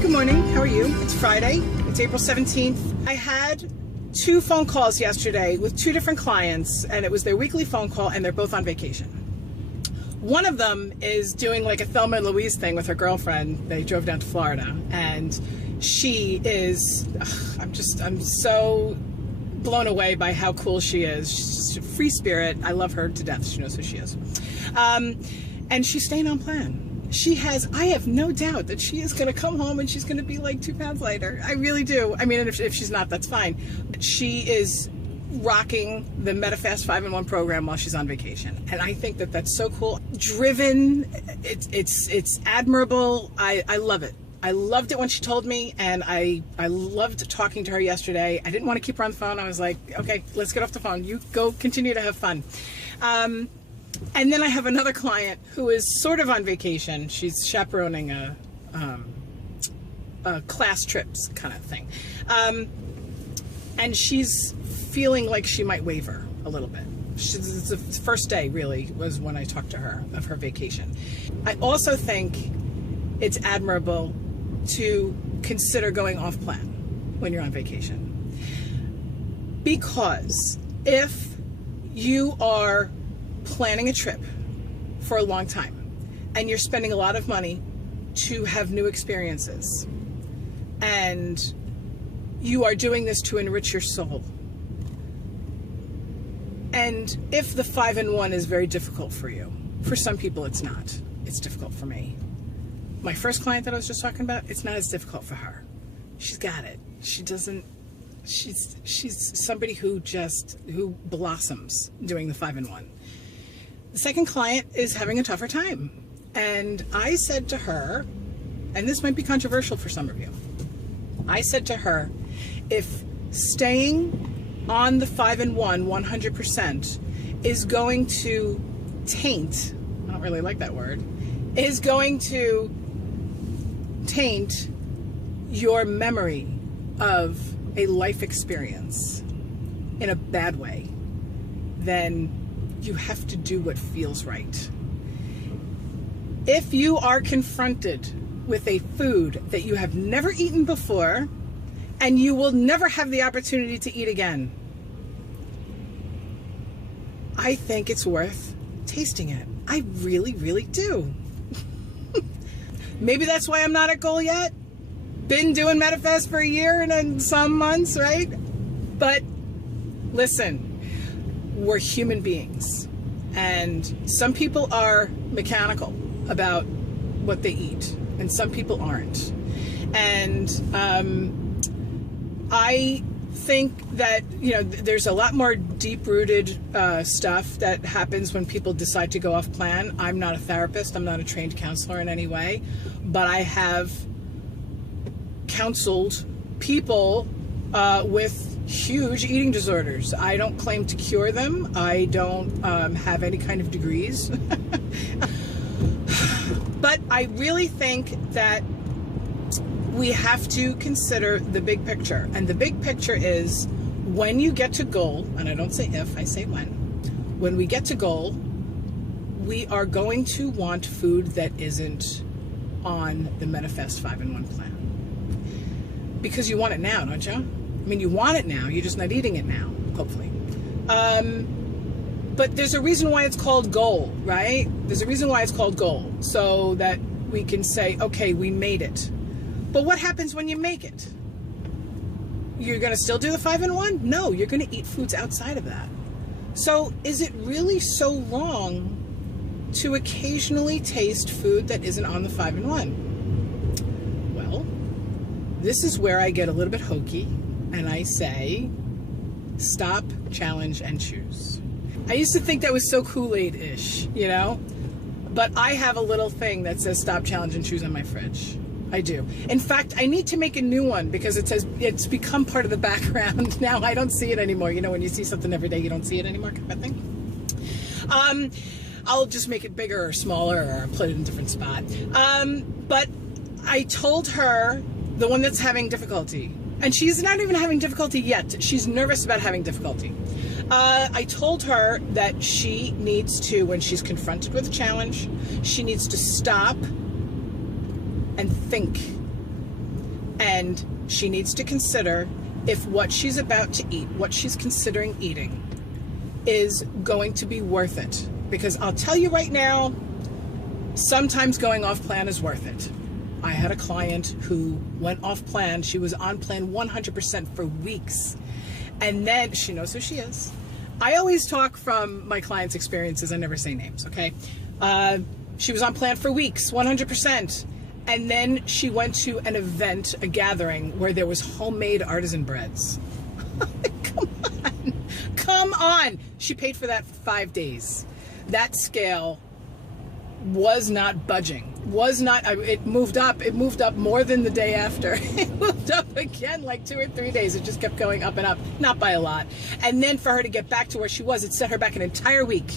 good morning. How are you? It's Friday. It's April 17th. I had 2 phone calls yesterday with 2 different clients, and it was their weekly phone call, and they're both on vacation. One of them is doing like a Thelma and Louise thing with her girlfriend. They drove down to Florida, and she is, I'm so blown away by how cool she is. She's just a free spirit. I love her to death. She knows who she is. And she's staying on plan. I have no doubt that she is going to come home and she's going to be like 2 pounds lighter. I really do. I mean, if she's not, that's fine. She is rocking the MetaFast 5-in-1 program while she's on vacation. And I think that that's so cool. Driven, it's admirable. I love it. I loved it when she told me, and I loved talking to her yesterday. I didn't want to keep her on the phone. I was like, okay, let's get off the phone. You go continue to have fun. And then I have another client who is sort of on vacation. She's chaperoning a class trips kind of thing. And she's feeling like she might waver a little bit. The first day, really, was when I talked to her of her vacation. I also think it's admirable to consider going off plan when you're on vacation. Because if you are planning a trip for a long time and you're spending a lot of money to have new experiences, and you are doing this to enrich your soul, and if the 5-in-1 is very difficult for you, for some people it's not. It's difficult for me. My first client that I was just talking about, it's not as difficult for her. She's got it. She's somebody who blossoms doing the 5-in-1. The second client is having a tougher time. And I said to her, and this might be controversial for some of you, I said to her, if staying on the 5-in-1 100% is going to taint, I don't really like that word, is going to taint your memory of a life experience in a bad way, then you have to do what feels right. If you are confronted with a food that you have never eaten before and you will never have the opportunity to eat again, I think it's worth tasting it. I really, really do. Maybe that's why I'm not at goal yet. Been doing MetaFast for a year and some months, right? But listen, we're human beings, and some people are mechanical about what they eat, and some people aren't. And I think that, you know, there's a lot more deep-rooted stuff that happens when people decide to go off plan. I'm not a therapist. I'm not a trained counselor in any way, but I have counseled people with huge eating disorders. I don't claim to cure them. I don't have any kind of degrees. But I really think that we have to consider the big picture. And the big picture is, when you get to goal, and I don't say if, I say when we get to goal, we are going to want food that isn't on the MetaFast 5-in-1 plan. Because you want it now, don't you? I mean, you want it now, you're just not eating it now, hopefully. But there's a reason why it's called goal, right? There's a reason why it's called goal, so that we can say, okay, we made it. But what happens when you make it? You're gonna still do the 5-in-1? No, you're gonna eat foods outside of that. So is it really so wrong to occasionally taste food that isn't on the 5-in-1? Well, this is where I get a little bit hokey, and I say, stop, challenge, and choose. I used to think that was so Kool-Aid-ish, you know? But I have a little thing that says stop, challenge, and choose on my fridge. I do. In fact, I need to make a new one because it's become part of the background. Now I don't see it anymore. You know, when you see something every day, you don't see it anymore, kind of thing. I'll just make it bigger or smaller, or put it in a different spot. But I told her, the one that's having difficulty, and she's not even having difficulty yet. She's nervous about having difficulty. I told her that she needs to, when she's confronted with a challenge, she needs to stop and think And she needs to consider if what she's about to eat, what she's considering eating, is going to be worth it. Because I'll tell you right now, sometimes going off plan is worth it. I had a client who went off plan. She was on plan 100% for weeks. And then, she knows who she is. I always talk from my clients' experiences. I never say names, okay? She was on plan for weeks, 100%. And then she went to an event, a gathering, where there was homemade artisan breads. Come on. Come on. She paid for that for 5 days. That scale was not budging. It moved up. It moved up more than the day after. It moved up again like 2 or 3 days. It just kept going up and up, not by a lot. And then for her to get back to where she was, it set her back an entire week.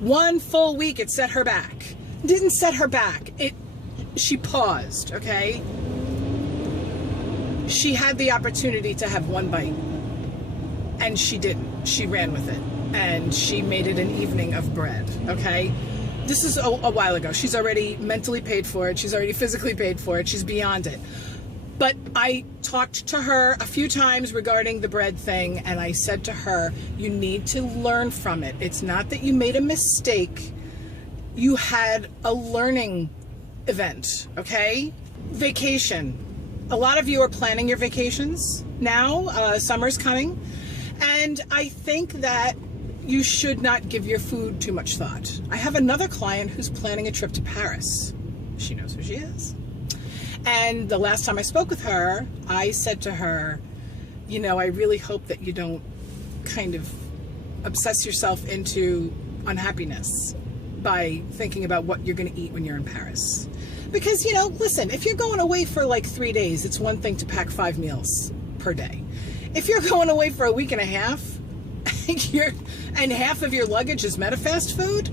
1 full week, it set her back. Didn't set her back. She paused, okay? She had the opportunity to have 1 bite, and she didn't. She ran with it, and she made it an evening of bread, okay? This is a while ago. She's already mentally paid for it. She's already physically paid for it. She's beyond it. But I talked to her a few times regarding the bread thing, and I said to her, you need to learn from it. It's not that you made a mistake. You had a learning event, okay? Vacation. A lot of you are planning your vacations now. Summer's coming. And I think that you should not give your food too much thought. I have another client who's planning a trip to Paris. She knows who she is. And the last time I spoke with her, I said to her, you know, I really hope that you don't kind of obsess yourself into unhappiness by thinking about what you're going to eat when you're in Paris. Because, you know, listen, if you're going away for like 3 days, it's one thing to pack 5 meals per day. If you're going away for a week and a half, and half of your luggage is MetaFast food,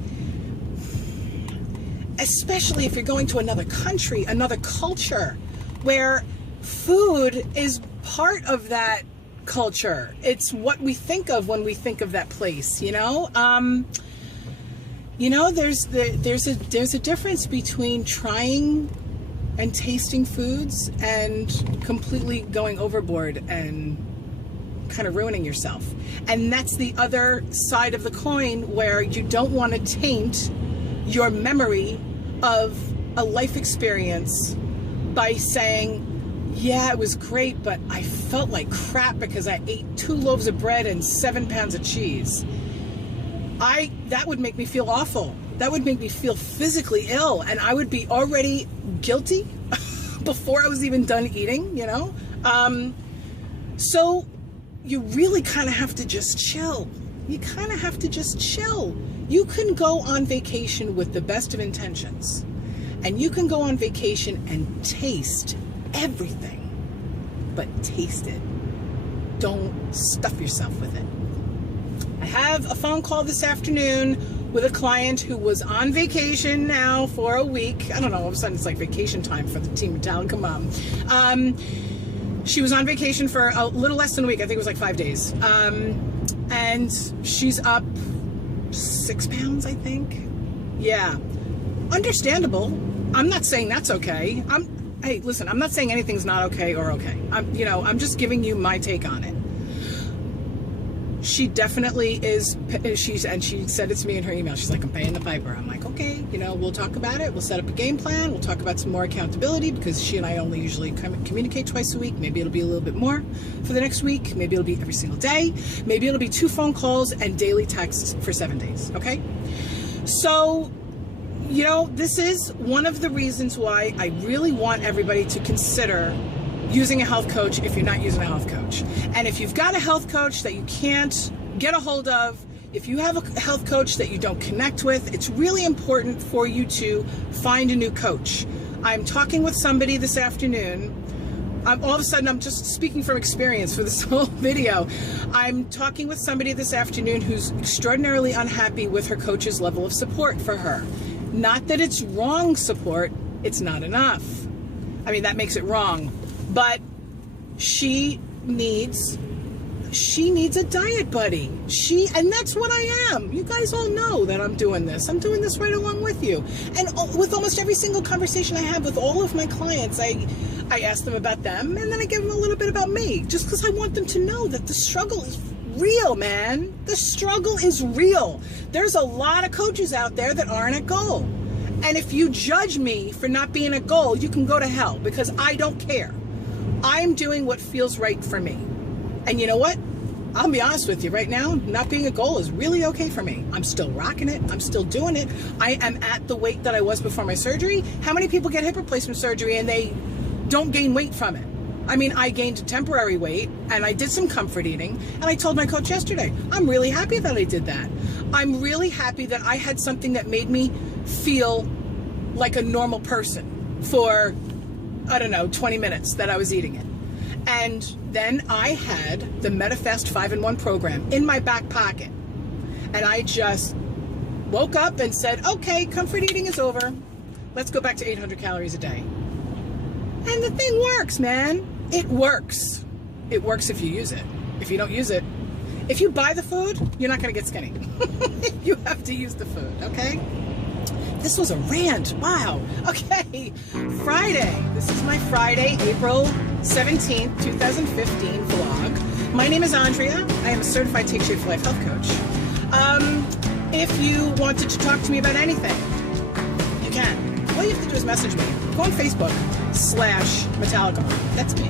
especially if you're going to another country, another culture, where food is part of that culture. It's what we think of when we think of that place, you know? You know, there's a difference between trying and tasting foods and completely going overboard and kind of ruining yourself. And that's the other side of the coin, where you don't want to taint your memory of a life experience by saying, yeah, it was great, but I felt like crap because I ate 2 loaves of bread and 7 pounds of cheese. That would make me feel awful. That would make me feel physically ill, and I would be already guilty before I was even done eating, you know? So you really kind of have to just chill. You kind of have to just chill. You can go on vacation with the best of intentions, and you can go on vacation and taste everything, but taste it. Don't stuff yourself with it. I have a phone call this afternoon with a client who was on vacation now for a week. I don't know, all of a sudden it's like vacation time for the team MetallicaMom. She was on vacation for a little less than a week. I think it was like 5 days. And she's up 6 pounds, I think. Yeah. Understandable. I'm not saying that's okay. Hey, listen, I'm not saying anything's not okay or okay. I'm just giving you my take on it. She definitely is, and she said it to me in her email. She's like, I'm paying the piper. I'm like, okay, we'll talk about it. We'll set up a game plan. We'll talk about some more accountability, because she and I only usually communicate twice a week. Maybe it'll be a little bit more for the next week. Maybe it'll be every single day. Maybe it'll be 2 phone calls and daily texts for 7 days, okay? So, this is one of the reasons why I really want everybody to consider using a health coach if you're not using a health coach. And if you've got a health coach that you can't get a hold of, if you have a health coach that you don't connect with, it's really important for you to find a new coach. I'm talking with somebody this afternoon. All of a sudden, I'm just speaking from experience for this whole video. I'm talking with somebody this afternoon who's extraordinarily unhappy with her coach's level of support for her. Not that it's wrong support, it's not enough. I mean, that makes it wrong. But she needs she needs a diet buddy. And that's what I am. You guys all know that I'm doing this. I'm doing this right along with you. And with almost every single conversation I have with all of my clients, I ask them about them, and then I give them a little bit about me, just because I want them to know that the struggle is real, man. The struggle is real. There's a lot of coaches out there that aren't at goal. And if you judge me for not being at goal, you can go to hell, because I don't care. I'm doing what feels right for me. And you know what? I'll be honest with you right now, not being a goal is really okay for me. I'm still rocking it. I'm still doing it. I am at the weight that I was before my surgery. How many people get hip replacement surgery and they don't gain weight from it? I mean, I gained temporary weight and I did some comfort eating, and I told my coach yesterday, I'm really happy that I did that. I'm really happy that I had something that made me feel like a normal person for, I don't know, 20 minutes that I was eating it. And then I had the MetaFast 5-in-1 program in my back pocket. And I just woke up and said, okay, comfort eating is over. Let's go back to 800 calories a day. And the thing works, man. It works. It works if you use it. If you don't use it, if you buy the food, you're not going to get skinny. You have to use the food, okay? This was a rant. Wow. Okay. Friday. This is my Friday, April 17th, 2015 vlog. My name is Andrea. I am a certified Take Shape for Life health coach. If you wanted to talk to me about anything, you can. All you have to do is message me. Go on Facebook /MetallicaMom. That's me.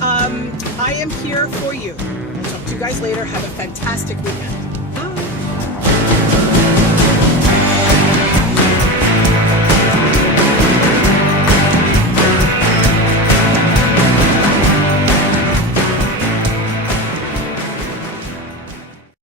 I am here for you. I'll talk to you guys later. Have a fantastic weekend.